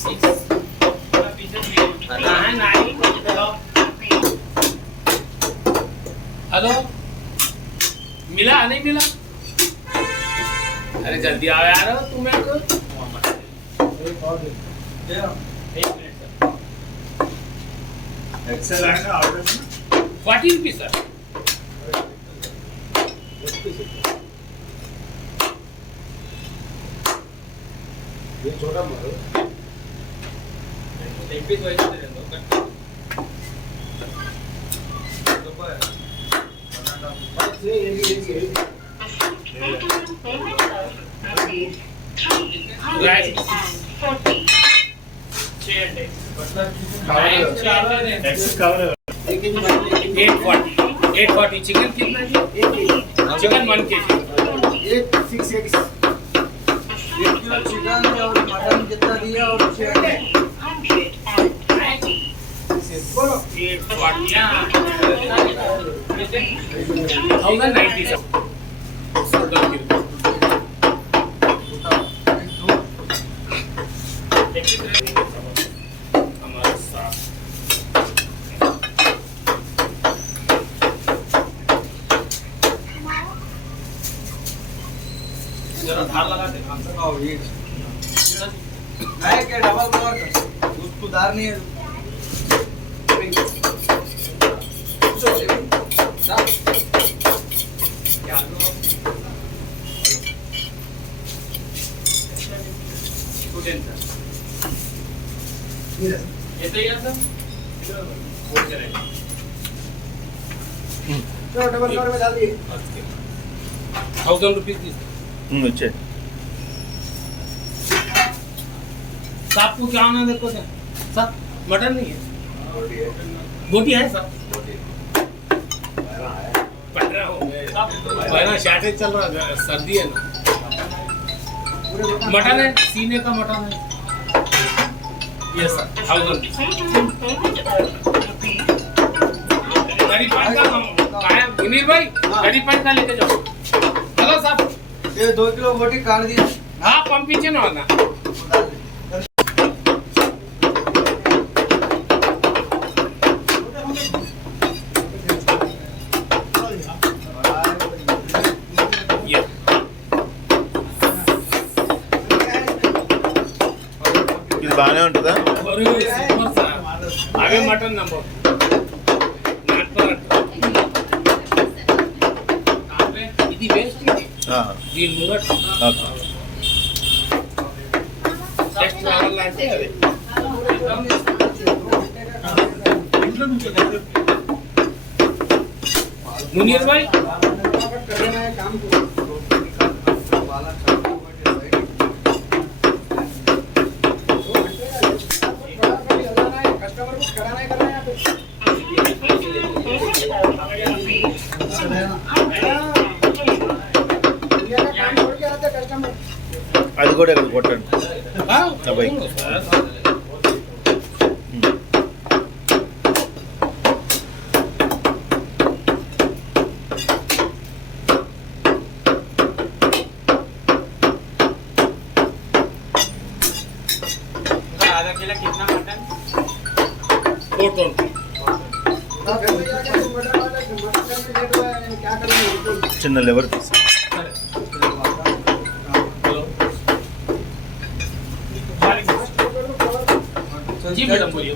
Hello, मिला नहीं मिला? अरे जल्दी आओ यार, तुम एक एक्सेल है ना ऑर्डर में 40 रुपीज सर। ये छोटा मारो एक पीस वैसे दे दो कट। एट 40 चिकन कितना जी? Chicken 1 kg। 6 eggs 1 kilo chicken और मटन कितना दिया और बोलो 1090 सर। हमारे साथ जरा धार लगाते हैं आंसर का ये नहीं क्या डबल कवर कर उसको दार नहीं है चलो डबल कवर में डाल दिए 1000 रुपीज अच्छे साहब को क्या होना देखो सर। साहब मटन नहीं है, बोटी है साहब। 15 हो गए साहब, शॉर्टेज चल रहा है, सर्दी है ना। मटन है, सीने का मटन है। Yes sir 1000। करी पान का मुनीर भाई, करी पान का लेके जाओ। हेलो साहब, ये 2 किलो बोटी काट दिया। हाँ पंप पीछे ना होना। ఇది బాగానే ఉంటుందా? అవే మటన్ నంబర్ ఇది వేస్ట్ దీని ముంగట్ టెస్ట్ రావాలంటే అదే मुनीर भाई అది కూడా ఇక్కడ కొట్టండి అబ్బాయి आधा किलो कितना मटन? 420। చిన్న లెవర్ పీస్ जी मैडम बोलिए।